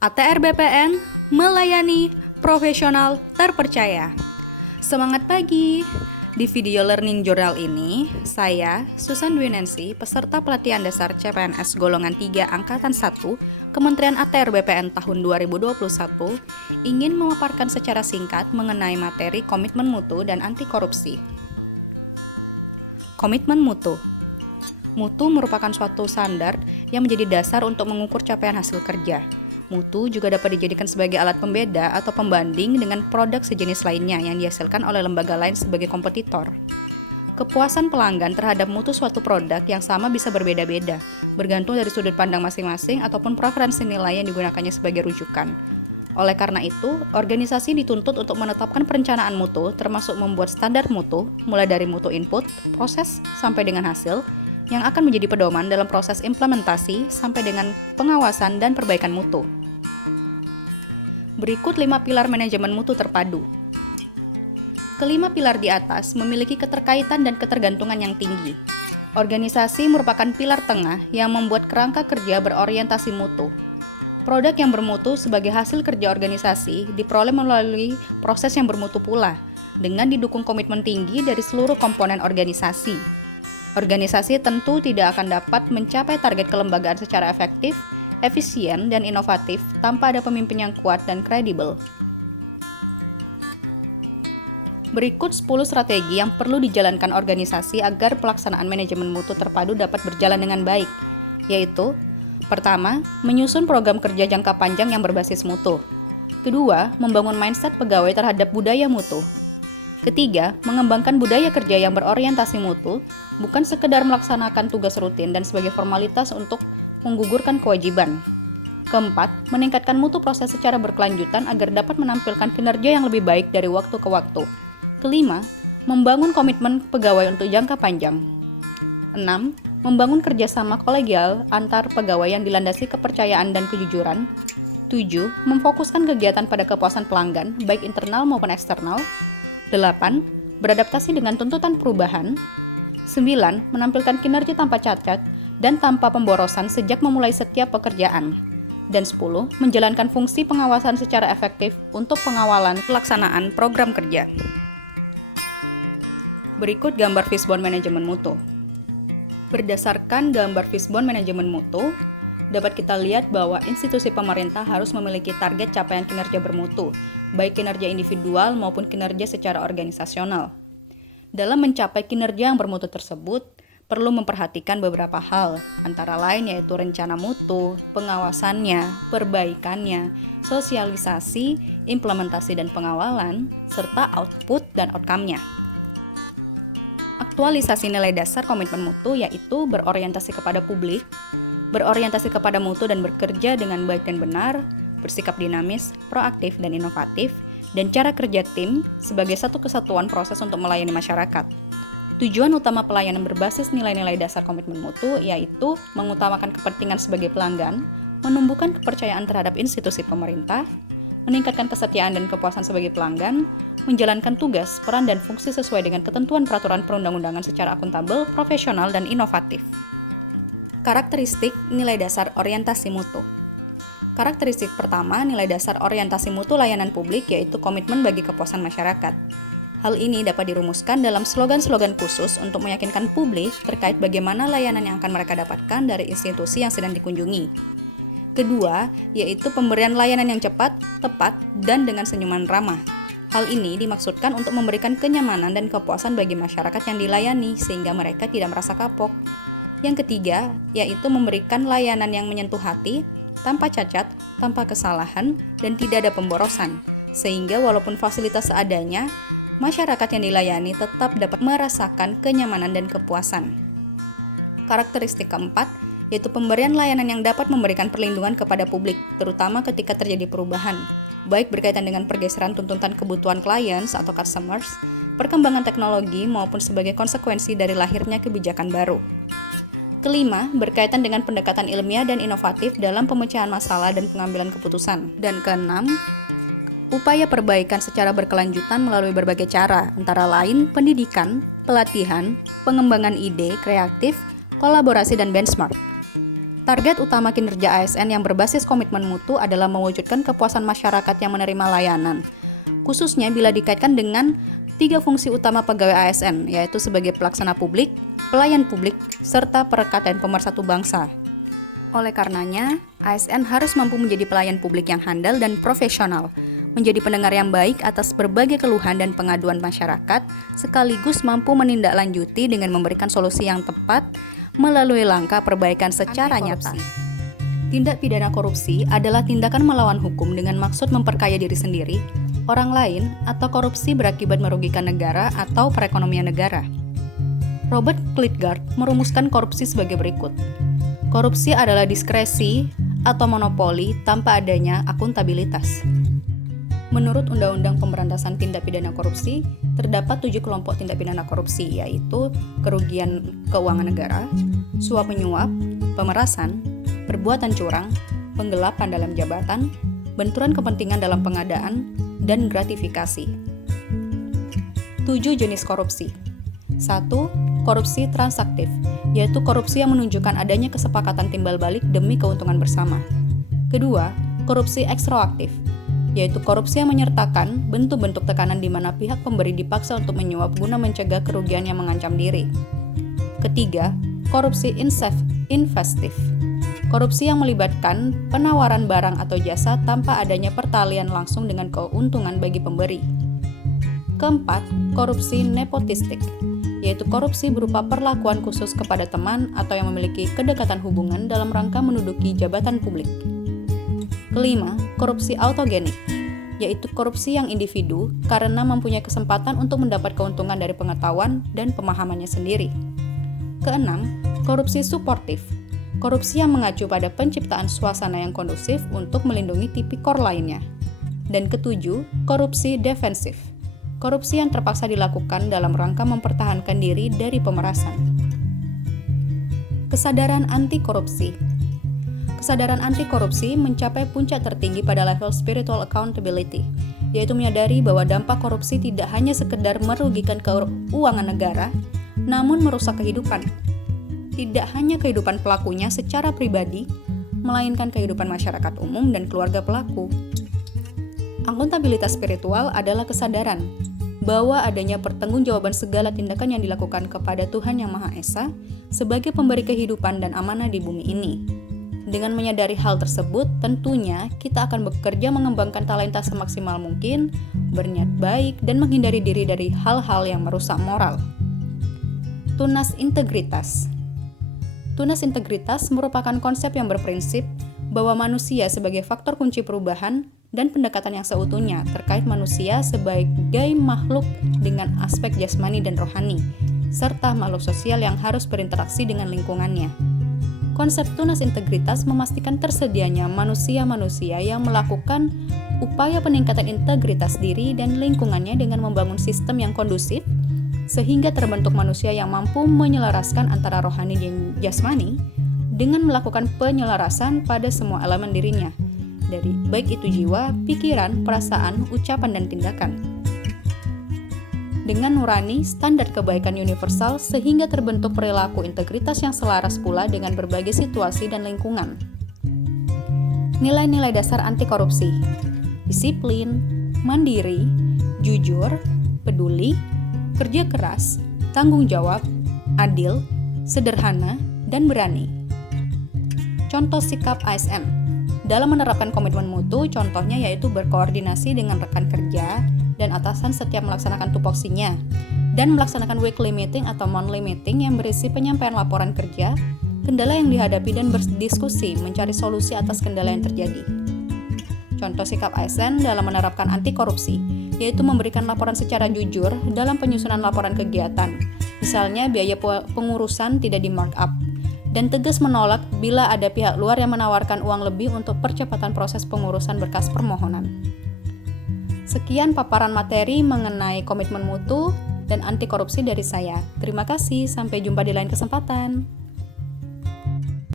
ATR BPN melayani profesional terpercaya. Semangat pagi! Di video learning journal ini, saya, Susan Dwi Nancy, peserta pelatihan dasar CPNS golongan 3 Angkatan 1, Kementerian ATR BPN tahun 2021, ingin memaparkan secara singkat mengenai materi komitmen mutu dan anti korupsi. Komitmen mutu. Mutu merupakan suatu standar yang menjadi dasar untuk mengukur capaian hasil kerja. Mutu juga dapat dijadikan sebagai alat pembeda atau pembanding dengan produk sejenis lainnya yang dihasilkan oleh lembaga lain sebagai kompetitor. Kepuasan pelanggan terhadap mutu suatu produk yang sama bisa berbeda-beda, bergantung dari sudut pandang masing-masing ataupun preferensi nilai yang digunakannya sebagai rujukan. Oleh karena itu, organisasi dituntut untuk menetapkan perencanaan mutu, termasuk membuat standar mutu, mulai dari mutu input, proses, sampai dengan hasil, yang akan menjadi pedoman dalam proses implementasi sampai dengan pengawasan dan perbaikan mutu. Berikut 5 pilar manajemen mutu terpadu. Kelima pilar di atas memiliki keterkaitan dan ketergantungan yang tinggi. Organisasi merupakan pilar tengah yang membuat kerangka kerja berorientasi mutu. Produk yang bermutu sebagai hasil kerja organisasi diperoleh melalui proses yang bermutu pula, dengan didukung komitmen tinggi dari seluruh komponen organisasi. Organisasi tentu tidak akan dapat mencapai target kelembagaan secara efektif, efisien, dan inovatif tanpa ada pemimpin yang kuat dan kredibel. Berikut 10 strategi yang perlu dijalankan organisasi agar pelaksanaan manajemen mutu terpadu dapat berjalan dengan baik, yaitu: pertama, menyusun program kerja jangka panjang yang berbasis mutu. Kedua, membangun mindset pegawai terhadap budaya mutu. Ketiga, mengembangkan budaya kerja yang berorientasi mutu, bukan sekedar melaksanakan tugas rutin dan sebagai formalitas untuk menggugurkan kewajiban. Keempat, meningkatkan mutu proses secara berkelanjutan agar dapat menampilkan kinerja yang lebih baik dari waktu ke waktu. Kelima, membangun komitmen pegawai untuk jangka panjang. 6. Membangun kerjasama kolegial antar pegawai yang dilandasi kepercayaan dan kejujuran. 7. Memfokuskan kegiatan pada kepuasan pelanggan, baik internal maupun eksternal. 8. Beradaptasi dengan tuntutan perubahan. 9. Menampilkan kinerja tanpa cacat dan tanpa pemborosan sejak memulai setiap pekerjaan. Dan 10. Menjalankan fungsi pengawasan secara efektif untuk pengawalan pelaksanaan program kerja. Berikut gambar fishbone manajemen mutu. Berdasarkan gambar fishbone manajemen mutu, dapat kita lihat bahwa institusi pemerintah harus memiliki target capaian kinerja bermutu, baik kinerja individual maupun kinerja secara organisasional. Dalam mencapai kinerja yang bermutu tersebut, perlu memperhatikan beberapa hal, antara lain yaitu rencana mutu, pengawasannya, perbaikannya, sosialisasi, implementasi dan pengawalan, serta output dan outcome-nya. Aktualisasi nilai dasar komitmen mutu yaitu berorientasi kepada publik, berorientasi kepada mutu dan bekerja dengan baik dan benar, bersikap dinamis, proaktif dan inovatif, dan cara kerja tim sebagai satu kesatuan proses untuk melayani masyarakat. Tujuan utama pelayanan berbasis nilai-nilai dasar komitmen mutu yaitu mengutamakan kepentingan sebagai pelanggan, menumbuhkan kepercayaan terhadap institusi pemerintah, meningkatkan kesetiaan dan kepuasan sebagai pelanggan, menjalankan tugas, peran, dan fungsi sesuai dengan ketentuan peraturan perundang-undangan secara akuntabel, profesional, dan inovatif. Karakteristik nilai dasar orientasi mutu. Karakteristik pertama, nilai dasar orientasi mutu layanan publik yaitu komitmen bagi kepuasan masyarakat. Hal ini dapat dirumuskan dalam slogan-slogan khusus untuk meyakinkan publik terkait bagaimana layanan yang akan mereka dapatkan dari institusi yang sedang dikunjungi. Kedua, yaitu pemberian layanan yang cepat, tepat, dan dengan senyuman ramah. Hal ini dimaksudkan untuk memberikan kenyamanan dan kepuasan bagi masyarakat yang dilayani sehingga mereka tidak merasa kapok. Yang ketiga, yaitu memberikan layanan yang menyentuh hati, tanpa cacat, tanpa kesalahan, dan tidak ada pemborosan, sehingga walaupun fasilitas seadanya, masyarakat yang dilayani tetap dapat merasakan kenyamanan dan kepuasan. Karakteristik keempat, yaitu pemberian layanan yang dapat memberikan perlindungan kepada publik, terutama ketika terjadi perubahan, baik berkaitan dengan pergeseran tuntutan kebutuhan clients atau customers, perkembangan teknologi, maupun sebagai konsekuensi dari lahirnya kebijakan baru. Kelima, berkaitan dengan pendekatan ilmiah dan inovatif dalam pemecahan masalah dan pengambilan keputusan. Dan keenam, upaya perbaikan secara berkelanjutan melalui berbagai cara, antara lain pendidikan, pelatihan, pengembangan ide kreatif, kolaborasi, dan benchmark. Target utama kinerja ASN yang berbasis komitmen mutu adalah mewujudkan kepuasan masyarakat yang menerima layanan, khususnya bila dikaitkan dengan 3 fungsi utama pegawai ASN, yaitu sebagai pelaksana publik, pelayan publik, serta perekat dan pemersatu bangsa. Oleh karenanya, ASN harus mampu menjadi pelayan publik yang handal dan profesional, menjadi pendengar yang baik atas berbagai keluhan dan pengaduan masyarakat, sekaligus mampu menindaklanjuti dengan memberikan solusi yang tepat melalui langkah perbaikan secara nyata. Tindak pidana korupsi adalah tindakan melawan hukum dengan maksud memperkaya diri sendiri, orang lain, atau korupsi berakibat merugikan negara atau perekonomian negara. Robert Klitgaard merumuskan korupsi sebagai berikut. Korupsi adalah diskresi atau monopoli tanpa adanya akuntabilitas. Menurut Undang-Undang Pemberantasan Tindak Pidana Korupsi, terdapat 7 kelompok tindak pidana korupsi, yaitu kerugian keuangan negara, suap menyuap, pemerasan, perbuatan curang, penggelapan dalam jabatan, benturan kepentingan dalam pengadaan, dan gratifikasi. 7 jenis korupsi. 1. Korupsi transaktif, yaitu korupsi yang menunjukkan adanya kesepakatan timbal balik demi keuntungan bersama. Kedua, korupsi ekstraaktif, yaitu korupsi yang menyertakan bentuk-bentuk tekanan di mana pihak pemberi dipaksa untuk menyuap guna mencegah kerugian yang mengancam diri. Ketiga, korupsi investif, korupsi yang melibatkan penawaran barang atau jasa tanpa adanya pertalian langsung dengan keuntungan bagi pemberi. Keempat, korupsi nepotistik, yaitu korupsi berupa perlakuan khusus kepada teman atau yang memiliki kedekatan hubungan dalam rangka menduduki jabatan publik. Kelima, korupsi autogenik, yaitu korupsi yang individu karena mempunyai kesempatan untuk mendapat keuntungan dari pengetahuan dan pemahamannya sendiri. Keenam, korupsi suportif, korupsi yang mengacu pada penciptaan suasana yang kondusif untuk melindungi tipikor lainnya. Dan ketujuh, korupsi defensif, korupsi yang terpaksa dilakukan dalam rangka mempertahankan diri dari pemerasan. Kesadaran anti korupsi. Kesadaran anti korupsi mencapai puncak tertinggi pada level spiritual accountability, yaitu menyadari bahwa dampak korupsi tidak hanya sekedar merugikan keuangan negara, namun merusak kehidupan. Tidak hanya kehidupan pelakunya secara pribadi, melainkan kehidupan masyarakat umum dan keluarga pelaku. Akuntabilitas spiritual adalah kesadaran bahwa adanya pertanggungjawaban segala tindakan yang dilakukan kepada Tuhan Yang Maha Esa sebagai pemberi kehidupan dan amanah di bumi ini. Dengan menyadari hal tersebut, tentunya kita akan bekerja mengembangkan talenta semaksimal mungkin, berniat baik, dan menghindari diri dari hal-hal yang merusak moral. Tunas integritas. Tunas integritas merupakan konsep yang berprinsip bahwa manusia sebagai faktor kunci perubahan dan pendekatan yang seutuhnya terkait manusia sebagai makhluk dengan aspek jasmani dan rohani, serta makhluk sosial yang harus berinteraksi dengan lingkungannya. Konsep tunas integritas memastikan tersedianya manusia-manusia yang melakukan upaya peningkatan integritas diri dan lingkungannya dengan membangun sistem yang kondusif, sehingga terbentuk manusia yang mampu menyelaraskan antara rohani dan jasmani dengan melakukan penyelarasan pada semua elemen dirinya, dari baik itu jiwa, pikiran, perasaan, ucapan, dan tindakan. Dengan nurani standar kebaikan universal sehingga terbentuk perilaku integritas yang selaras pula dengan berbagai situasi dan lingkungan. Nilai-nilai dasar anti korupsi: disiplin, mandiri, jujur, peduli, kerja keras, tanggung jawab, adil, sederhana, dan berani. Contoh sikap ASN dalam menerapkan komitmen mutu, contohnya yaitu berkoordinasi dengan rekan kerja dan atasan setiap melaksanakan tupoksinya, dan melaksanakan weekly meeting atau monthly meeting yang berisi penyampaian laporan kerja, kendala yang dihadapi, dan berdiskusi mencari solusi atas kendala yang terjadi. Contoh sikap ASN dalam menerapkan anti korupsi, yaitu memberikan laporan secara jujur dalam penyusunan laporan kegiatan, misalnya biaya pengurusan tidak di-markup, dan tegas menolak bila ada pihak luar yang menawarkan uang lebih untuk percepatan proses pengurusan berkas permohonan. Sekian paparan materi mengenai komitmen mutu dan anti korupsi dari saya. Terima kasih, sampai jumpa di lain kesempatan.